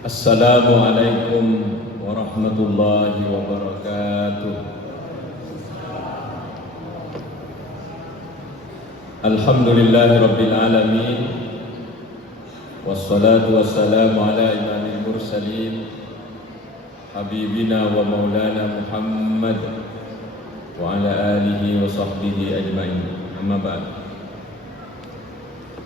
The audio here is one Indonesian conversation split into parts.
Assalamualaikum warahmatullahi wabarakatuh. Alhamdulillahi rabbil alamin. Wassalatu wassalamu ala imamil mursalin habibina wa maulana Muhammad wa ala alihi wa sahbihi ajma'in. Amma ba'd.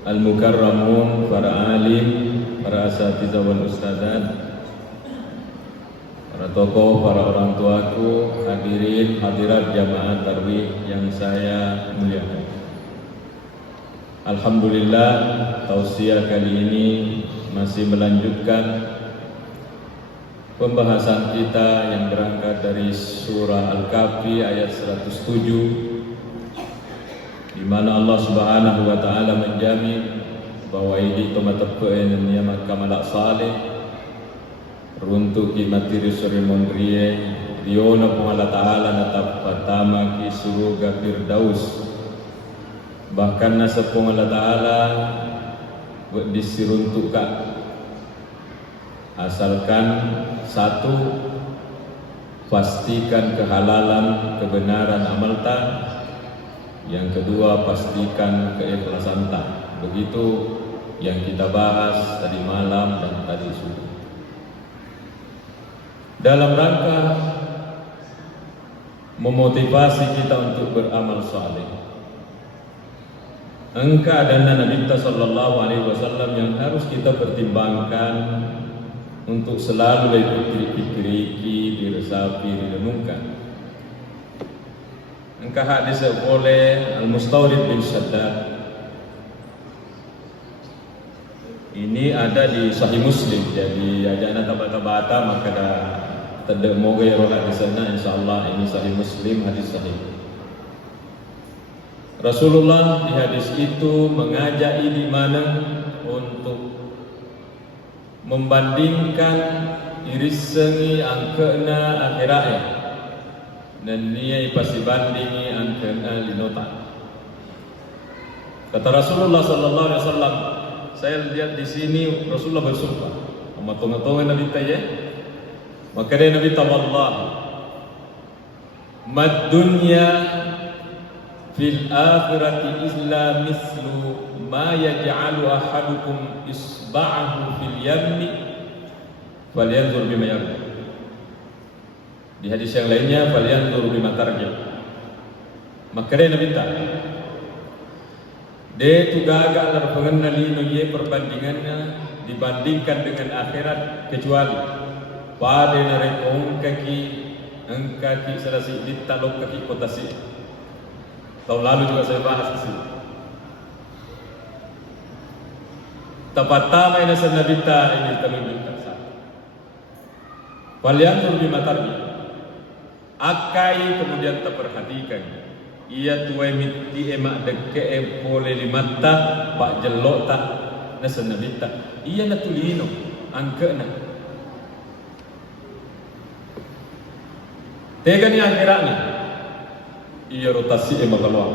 Al-mukarramun, para alim, para asatidzah wal ustadzat, para tokoh, para orang tuaku, hadirin hadirat jamaah tarwih yang saya muliakan. Alhamdulillah, tausiah kali ini masih melanjutkan pembahasan kita yang berangkat dari surah Al-Kahfi ayat 107, di mana Allah Subhanahu wa taala menjamin bahwa ini tomatapkeun niamat kamalak saleh runtuk materi suri mondrie diono pun Allah taala natap pertama ki surga firdaus, bahkan nasapun Allah taala buat disiruntukkan asalkan satu, pastikan kehalalan kebenaran amal ta. Yang kedua, pastikan keikhlasan tak. Begitu yang kita bahas tadi malam dan tadi subuh. Dalam rangka memotivasi kita untuk beramal saleh. Angka dan Nabi kita sallallahu alaihi wasallam yang harus kita pertimbangkan untuk selalu dipikir-pikir, diresapi, direnungkan. Angka hadis oleh Al-Mustawrid bin Shaddad ini ada di Sahih Muslim. Jadi ajana tabata-bata maka dah tidak mau gaya rohat di sana. Insyaallah ini Sahih Muslim, hadis sahih. Rasulullah di hadis itu mengajak di mana untuk membandingkan iris sengi angkena akhiratnya. Dan dia pasti bandingi angkana linota. Kata Rasulullah sallallahu alaihi wasallam, saya lihat di sini Rasulullah bersumpah. Amat-amat Nabi tanya, maka dia Nabi tawallah, mad dunya fil akhirati illa mislu ma yaj'alu ahadukum isba'ahu fil yammi falyanzur bima yarji. Di hadis yang lainnya, falyanzur bima tarji. Maka dia Nabi tanya, dia tu gagal dalam pengenali mengenai perbandingannya dibandingkan dengan akhirat, kecuali pada narekong kaki selasi ditalok kaki kotasi. Tahun lalu juga saya bahas di sini. Tepat tama ini Nabi ini terlebihkan satu. Falyanzur bima tarji. Akai kemudian terperhatikan. Ia tuai miti emak deke boleh limata pak jelok tak nasa nabita. Ia na tulino angka na. Tega ni akhirat ni. Ia rotasi emak keluar.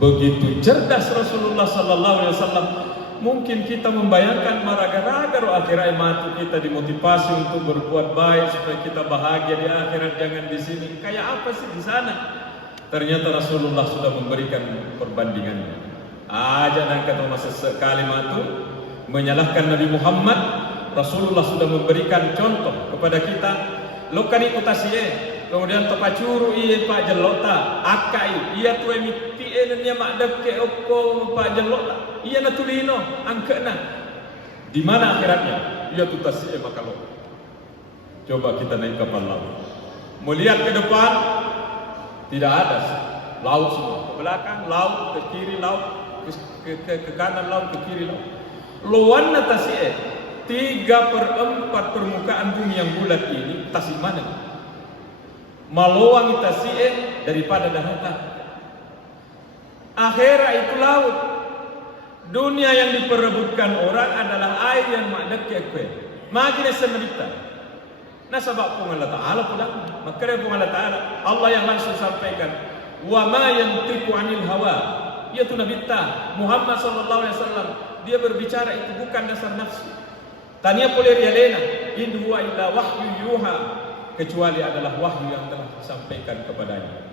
Begitu cerdas Rasulullah sallallahu alaihi wasallam. Mungkin kita membayangkan maraga-raga roh akhirat mati kita dimotivasi untuk berbuat baik supaya kita bahagia di akhirat, jangan di sini. Kayak apa sih di sana? Ternyata Rasulullah sudah memberikan perbandingannya. Aja nak kata masa sekali matu menyalahkan Nabi Muhammad. Rasulullah sudah memberikan contoh kepada kita. Lokan ikutasiye. Kemudian topacuru iye pak jelota akai ia tuai miti enya mak deke opko pak jelota ia natulino angkena di mana akhiratnya ia tutasi makalo. Coba kita naik kapal laut, melihat ke depan tidak ada laut, semua ke belakang laut, ke kiri laut, ke kanan laut, ke kiri laut. Luan natasi 3/4 permukaan bumi yang bulat ini tasi mana? Maluang tasie daripada daratan. Akhirat itu laut. Dunia yang diperebutkan orang adalah air yang makdak kekwe. Magina senabita. Nasabak pun Allah Ta'ala pulang. Maka dia pun Allah Ta'ala, Allah yang langsung sampaikan, wa ma yantiqu anil hawa, yaitu Nabi ta Muhammad sallallahu alaihi wasallam dia berbicara itu bukan dasar nafsu. Tania poler yalena, in huwa illa wahyu yuha, kecuali adalah wahyu yang telah disampaikan kepadanya.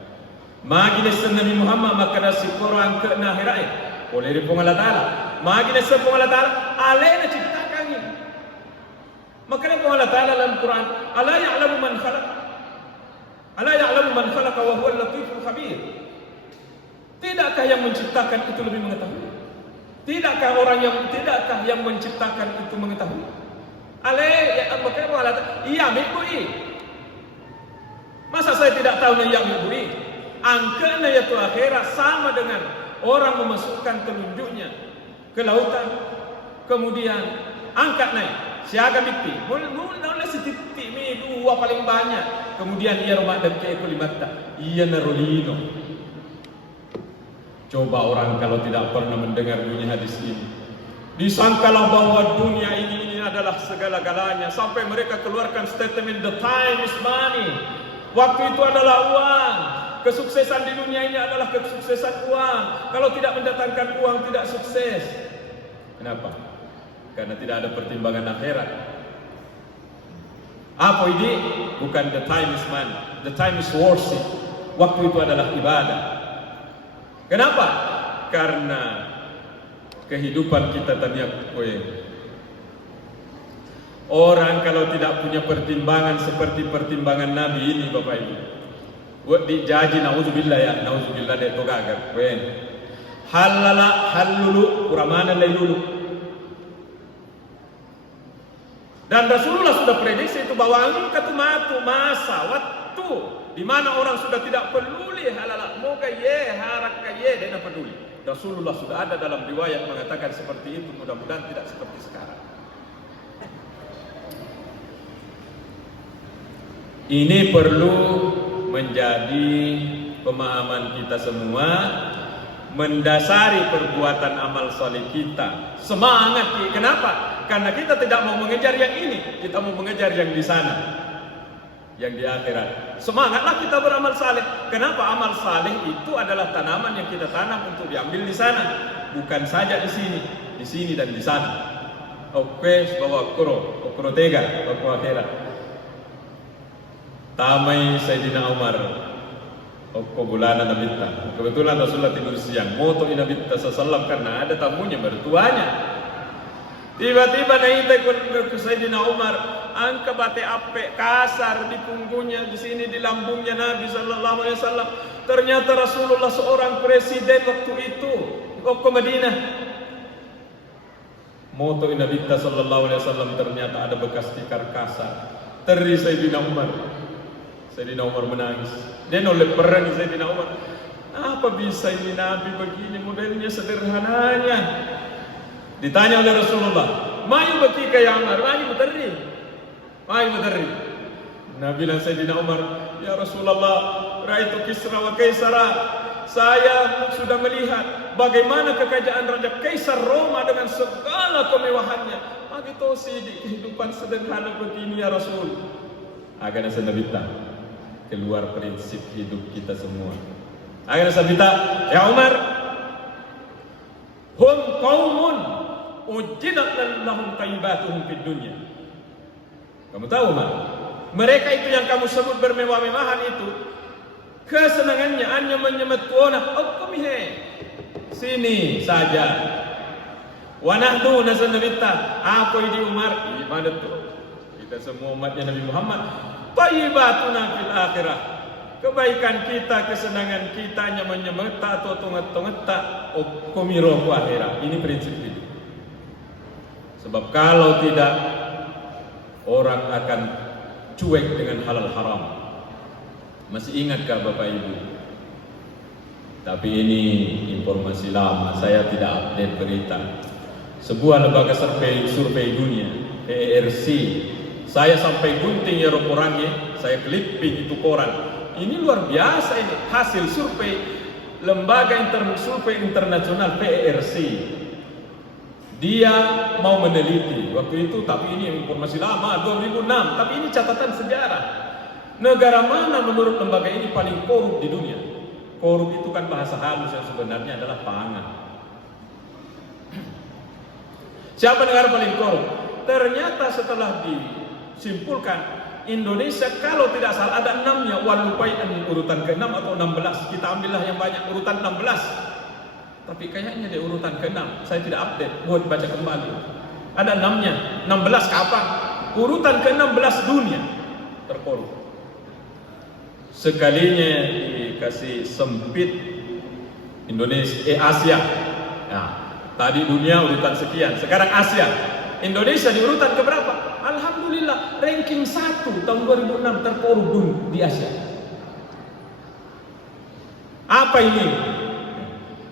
Magi nesan Nabi Muhammad maka nasi Quran ke akhirat boleh dipong Allah Ta'ala. Magi nesan pong Allah Ta'ala alena ciptakan ini. Maka pong Allah Ta'ala dalam Quran, ala ya'lamu man khalaq, ala ya'lamu man khalaqa wa huwa al-latiful khabir. Tidakkah yang menciptakan itu lebih mengetahui? Tidakkah yang menciptakan itu mengetahui? Ale ya maka pong Allah Ta'ala iya mengetahui. Masa saya tidak tahu yang mengetahui? Angkanya yaitu akhirat sama dengan orang memasukkan telunjuknya ke lautan, kemudian angkat naik siaga miti mula setitik mi dua paling banyak, kemudian ia rumah dan keeko limata ia narolino. Coba orang kalau tidak pernah mendengar bunyi hadis ini, disangkalah bahwa dunia ini adalah segala-galanya, sampai mereka keluarkan statement the time is money, waktu itu adalah uang. Kesuksesan di dunia ini adalah kesuksesan uang. Kalau tidak mendatangkan uang tidak sukses. Kenapa? Karena tidak ada pertimbangan akhirat. Apa ini? Bukan the time is money, the time is worship. Waktu itu adalah ibadah. Kenapa? Karena kehidupan kita tadinya orang kalau tidak punya pertimbangan seperti pertimbangan Nabi ini, Bapak Ibu, di jaji nauzubillah ya, nauzubillah de togaga wen halala halulu kuramana lailulu. Dan Rasulullah sudah prediksi itu bahwa angka matu masa waktu di mana orang sudah tidak peduli halala moga ye haraka ye dan peduli. Rasulullah sudah ada dalam riwayat mengatakan seperti itu, mudah-mudahan tidak seperti sekarang. Ini perlu menjadi pemahaman kita semua, mendasari perbuatan amal soleh kita. Semangat, kenapa? Karena kita tidak mau mengejar yang ini, kita mau mengejar yang di sana, yang di akhirat. Semangatlah kita beramal saleh. Kenapa? Amal saleh itu adalah tanaman yang kita tanam untuk diambil di sana, bukan saja di sini dan di sana. Oke, bawa okro tega, bawa akhirat. Tamai Sayyidina Umar Okko bulana nabita. Kebetulan Rasulullah tidur siang. Moto inabita sallam karena ada tamunya mertuanya. Tiba-tiba naita ke Sayyidina Umar, angka bate ape kasar di punggungnya, di sini di lambungnya Nabi sallallahu alaihi wasallam. Ternyata Rasulullah seorang presiden waktu itu Okko Madinah. Moto inabita sallallahu alaihi wasallam ternyata ada bekas tikar kasar. Teri Sayyidina Umar. Sayyidina Umar menangis. Dia oleh perang Sayyidina Umar. Apa bisa ini Nabi begini modelnya sederhananya? Ditanya oleh Rasulullah, "Mayu batika ya Umar?" "Mayu beterri." "Mayu beterri." Nabi dan Sayyidina Umar, "Ya Rasulullah, raitu Kisra wa Kaisara." Saya sudah melihat bagaimana kekayaan Raja Kaisar Roma dengan segala kemewahannya. Begitu sih di kehidupan sederhana begini ya Rasul. Agak nasabita. Keluar prinsip hidup kita semua. Agar sabita, ya Umar, hum qaumun ujidat lahum taibatuhum fid dunya. Kamu tahu Umar, mereka itu yang kamu sebut bermewah-mewahan itu, kesenangannya hanya menyemet kuona, okumihe. Sini saja. Wa nahdu nasanabita, apa ini Umar? Gimana tuh? Kita semua umatnya Nabi Muhammad. Taibatuna fil akhirah. Kebaikan kita, kesenangan kita hanya menyemeta atau tunget-tungeta komiro ku akhirat. Ini prinsip hidup. Sebab kalau tidak, orang akan cuek dengan halal haram. Masih ingatkah Bapak Ibu? Tapi ini informasi lama, saya tidak update berita. Sebuah lembaga survei dunia, ERC. Saya sampai gunting ya orangnya, saya clipping itu koran. Ini luar biasa ini hasil survei lembaga survei internasional PRC. Dia mau meneliti waktu itu, tapi ini informasi lama 2006. Tapi ini catatan sejarah. Negara mana menurut lembaga ini paling korup di dunia? Korup itu kan bahasa halus yang sebenarnya adalah pangan. Siapa negara paling korup? Ternyata setelah disimpulkan, Indonesia kalau tidak salah ada 6-nya, walupai urutan ke-6 atau 16. Kita ambillah yang banyak, urutan 16. Tapi kayaknya di urutan ke-6, saya tidak update, buat baca kembali. Ada 6-nya, 16 kapan? Urutan ke-16 dunia terkorup. Sekalinya dikasih sempit Indonesia, Asia. Nah, tadi dunia urutan sekian, sekarang Asia. Indonesia di urutan keberapa? Alhamdulillah, ranking 1 tahun 2006 terkorup di Asia. Apa ini?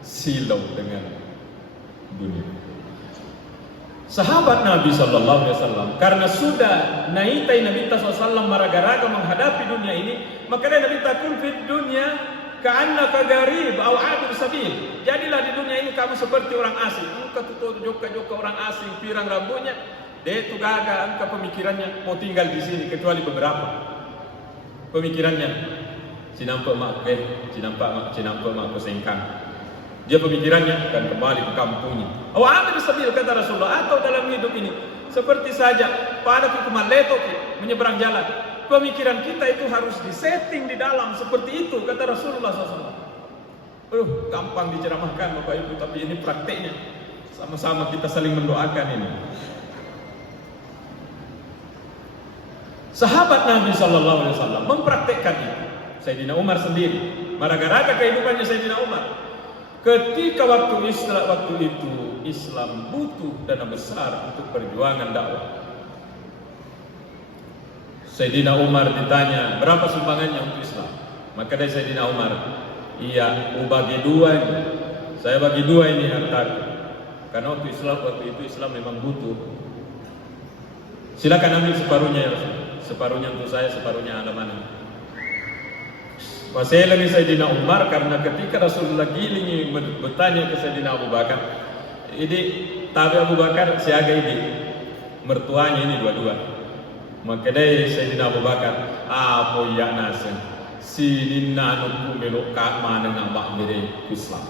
Silau dengan dunia. Sahabat Nabi SAW, karena sudah naitai Nabi SAW maraga-raga menghadapi dunia ini, maka Nabi takun fid dunia ka'annaka garib au 'abir sabil. Jadilah di dunia ini kamu seperti orang asing. Engkau tutup joka-joka orang asing, pirang rambutnya, dia itu gagal, engkau pemikirannya mau tinggal di sini kecuali beberapa. Pemikirannya cinampak mak cinampak mak sengkang. Dia pemikirannya akan kembali ke kampungnya. Au 'abir sabil kata Rasulullah, atau dalam hidup ini seperti saja pada kumaleto menyeberang jalan. Pemikiran kita itu harus disetting di dalam seperti itu kata Rasulullah SAW. Gampang diceramahkan Bapak Ibu, tapi ini prakteknya. Sama-sama kita saling mendoakan ini. Sahabat Nabi SAW mempraktekkan itu. Sayyidina Umar sendiri, maraga-raga kehidupannya Sayyidina Umar. Ketika waktu itu Islam butuh dana besar untuk perjuangan dakwah. Sayyidina Umar ditanya, berapa sumbangannya untuk Islam? Maka dari Sayyidina Umar, iya, bagi dua ini. Saya bagi dua ini harta. Karena waktu itu Islam memang butuh. Silakan ambil separuhnya ya Rasul. Separuhnya untuk saya, separuhnya ada mana? Masih lagi Sayyidina Umar, karena ketika Rasulullah giling bertanya ke Sayyidina Abu Bakar, ini tapi Abu Bakar siaga ini mertuanya ini dua-dua. Maka dari Sayyidina Abu Bakar, apa ya nasen sinin nanu melok mana nambah mere Islam.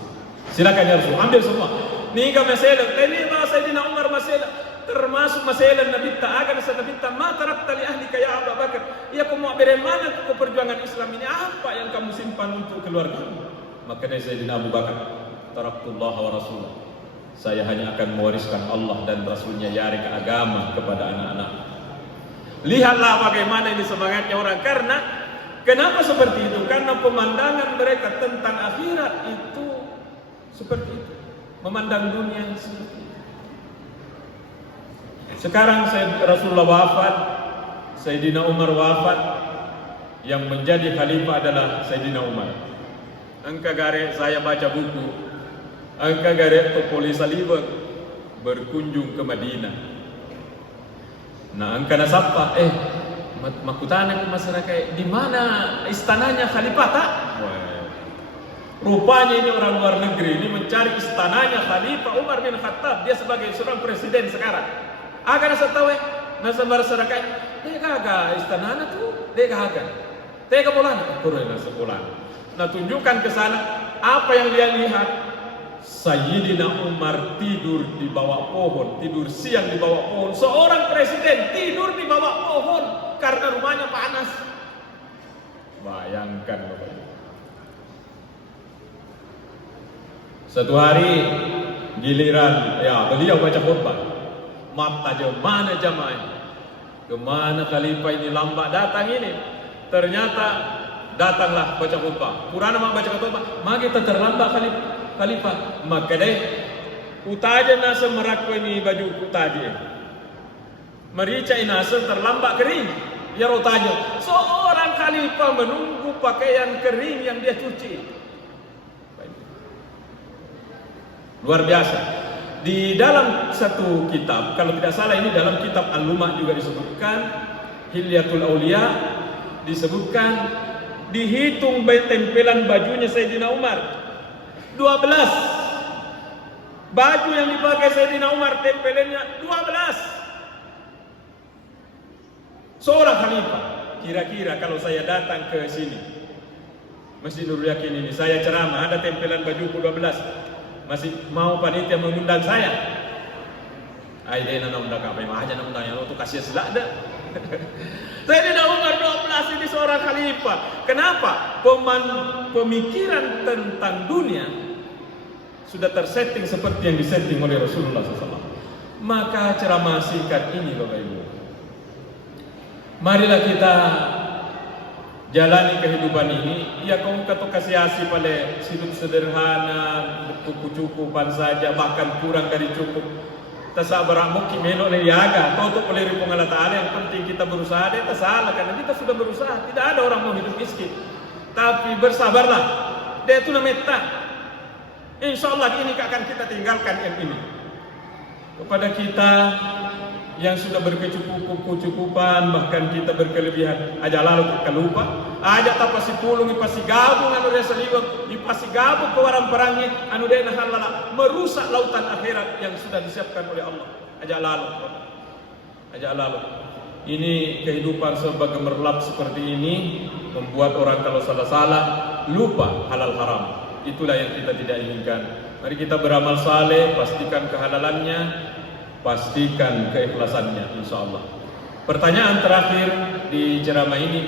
Silakan ya Rasul, ambil semua. Nih kami masalah, ini Sayyidina Umar masalah. Termasuk masalah Nabi ta'agan Nabi ma tarakta li ahlika ya Abu Bakar. Ya kamu bagaimana ke perjuangan Islam ini, apa yang kamu simpan untuk keluargamu? Maka dari Sayyidina Abu Bakar, taraktullah wa rasulah. Saya hanya akan mewariskan Allah dan Rasulnya yari ke agama kepada anak-anak. Lihatlah bagaimana ini semangatnya orang. Karena kenapa seperti itu? Karena pemandangan mereka tentang akhirat itu seperti itu. Memandang dunia seperti itu. Sekarang Rasulullah wafat, Sayyidina Umar wafat, yang menjadi khalifah adalah Sayyidina Umar. Angka gare saya baca buku, angka gare Topoli Saliba berkunjung ke Madinah. Nah, angka nasapa, makutana ke masyarakat, di mana istananya khalifah tak? Rupanya ini orang luar negeri ini mencari istananya Khalifah Umar bin Khattab. Dia sebagai seorang presiden sekarang. Agar saya tahu, nasa masyarakat, dia gagal istana tu, dia gagal. Dia kebulan, kurang nasa bulan. Nah, tunjukkan ke sana apa yang dia lihat. Sayyidina Umar tidur di bawah pohon, tidur siang di bawah pohon. Seorang presiden tidur di bawah pohon karena rumahnya panas. Bayangkan Bapak. Satu hari giliran, ya beliau baca khutbah. Mata jauh mana jamaah, kemana khalifah ini lambat datang ini. Ternyata datanglah baca khutbah. Kurang mak baca khutbah, maka kita terlambat khalifah. Maka deh, utaja nasa merakwa ini baju utaja. Merica nasa terlambat kering. Ya rotaja. Seorang khalifah menunggu pakaian kering yang dia cuci. Luar biasa. Di dalam satu kitab, kalau tidak salah ini dalam kitab Al-Lumah juga disebutkan, Hilyatul Aulia disebutkan, dihitung tempelan bajunya Sayyidina Umar 12. Baju yang dipakai Sayyidina Umar tempelannya 12. Seorang khalifah. Kira-kira kalau saya datang ke sini Masjid Nurul Yakin ini, saya ceramah, ada tempelan bajuku 12. Masih mau panitia mengundang saya? Ai dia nana undang apa yang aja nana undang yang itu kasih selada. Sayyidina Umar 12 ini seorang khalifah. Kenapa? Pemikiran tentang dunia sudah tersetting seperti yang disetting oleh Rasulullah SAW. Maka ceramah singkat ini Bapak Ibu, marilah kita jalani kehidupan ini. Ya kau kata kasih pada hidup sederhana, cukup-cukupan saja, bahkan kurang dari cukup. Tasabar mungkin menok ni yaga, toto oleh ripong Allah Ta'ala. Yang penting kita berusaha, dia tak salah karena kita sudah berusaha. Tidak ada orang mau hidup miskin. Tapi bersabarlah, dia itu namanya. Insya Allah ini akan kita tinggalkan yang ini. Kepada kita yang sudah berkecukupan, bahkan kita berkelebihan, aja lalu kita lupa, aja tak pasti pulung, pasti gabung, anu dia seliwang, pasti gabung ke warang perangnya, anu dia nahalala, merusak lautan akhirat yang sudah disiapkan oleh Allah. Aja lalu. Ini kehidupan sebagai gemerlap seperti ini membuat orang kalau salah-salah lupa halal haram. Itulah yang kita tidak inginkan. Mari kita beramal saleh, pastikan kehalalannya, pastikan keikhlasannya, insya Allah. Pertanyaan terakhir di ceramah ini,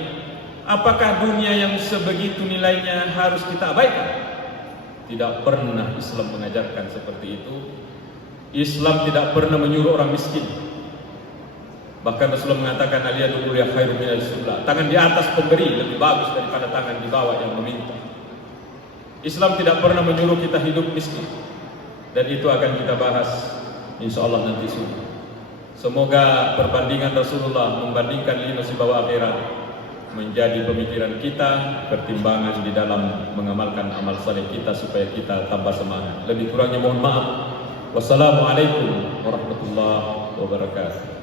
apakah dunia yang sebegitu nilainya harus kita abaikan? Tidak pernah Islam mengajarkan seperti itu. Islam tidak pernah menyuruh orang miskin. Bahkan Rasulullah mengatakan aliyadul ulya khairu minal sufla. Tangan di atas pemberi lebih bagus daripada tangan di bawah yang meminta. Islam tidak pernah menyuruh kita hidup miskin. Dan itu akan kita bahas insya Allah nanti subuh. Semoga perbandingan Rasulullah membandingkan lino si bawa akhirat menjadi pemikiran kita, pertimbangan di dalam mengamalkan amal saleh kita supaya kita tambah semangat. Lebih kurangnya mohon maaf. Wassalamualaikum warahmatullahi wabarakatuh.